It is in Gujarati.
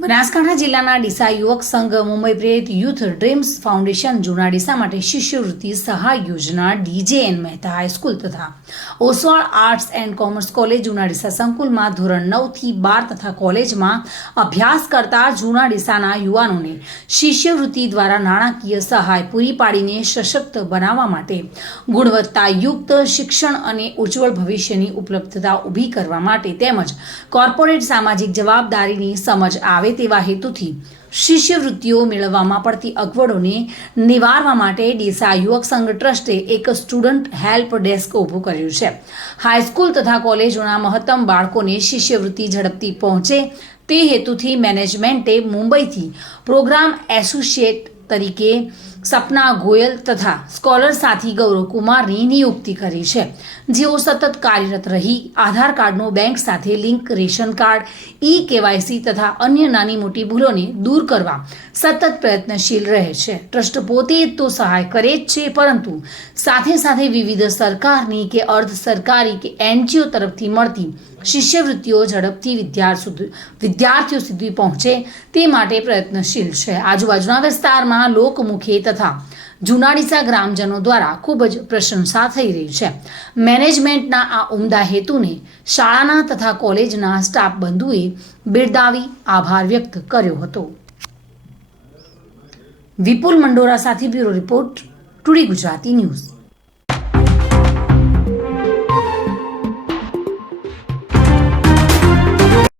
બનાસકાંઠા જિલ્લાના ડીસા યુવક સંઘ મુંબઈ પ્રેરિત યુથ ડ્રીમ્સ ફાઉન્ડેશન જૂના ડીસા માટે શિષ્યવૃત્તિ સહાય યોજના ડીજેએન મહેતા હાઈસ્કૂલ તથા Oswal arts and commerce college જૂના ડીસા સંકુલમાં ધોરણ 9 થી 12 તથા કોલેજમાં અભ્યાસ કરતા જૂના ડીસાના યુવાનોને શિષ્યવૃત્તિ દ્વારા નાણાકીય સહાય પૂરી પાડીને સશક્ત બનાવવા માટે ગુણવત્તાયુક્ત શિક્ષણ અને ઉજ્જવળ ભવિષ્યની ઉપલબ્ધતા ઊભી કરવા માટે તેમજ કોર્પોરેટ સામાજિક જવાબદારીની સમજ આવે તેવા હેતુથી શિષ્યવૃત્તિઓ મેળવવામાં પડતી અગવડોને નિવારવા માટે ડીસા યુવક સંઘ ટ્રસ્ટે એક સ્ટુડન્ટ હેલ્પ ડેસ્ક ઊભું કર્યું છે. હાઈસ્કૂલ તથા કોલેજોના મહત્તમ બાળકોને શિષ્યવૃત્તિ ઝડપથી પહોંચે તે હેતુથી મેનેજમેન્ટે મુંબઈથી પ્રોગ્રામ એસોસિએટ તરીકે સપના ગોયલ તથા સ્કોલર સાથી ગૌરવ કુમારની નિયુક્તિ કરી છે, જેઓ સતત કાર્યરત રહી આધાર કાર્ડનો બેંક સાથે લિંક, રેશન કાર્ડ, KYC તથા અન્ય નાની મોટી ભૂલોને દૂર કરવા સતત પ્રયત્નશીલ રહે છે. ટ્રસ્ટ પોતે તો સહાય કરે જ છે, પરંતુ સાથે સાથે વિવિધ સરકારની કે અર્ધ સરકારી કે NGO તરફથી મળતી શિષ્યવૃત્તિઓ ઝડપથી વિદ્યાર્થીઓ સુધી પહોંચે તે માટે પ્રયત્નશીલ છે. આજુબાજુના વિસ્તારમાં લોકમુખે તથા જૂના ડીસા ગ્રામજનો દ્વારા ખૂબ જ પ્રશંસા થઈ રહી છે. મેનેજમેન્ટના આ ઉમદા હેતુને શાળાના તથા કોલેજના સ્ટાફ બંધુએ બિરદાવી આભાર વ્યક્ત કર્યો હતો. વિપુલ મંડોરા સાથે bureau report, today Gujarati news.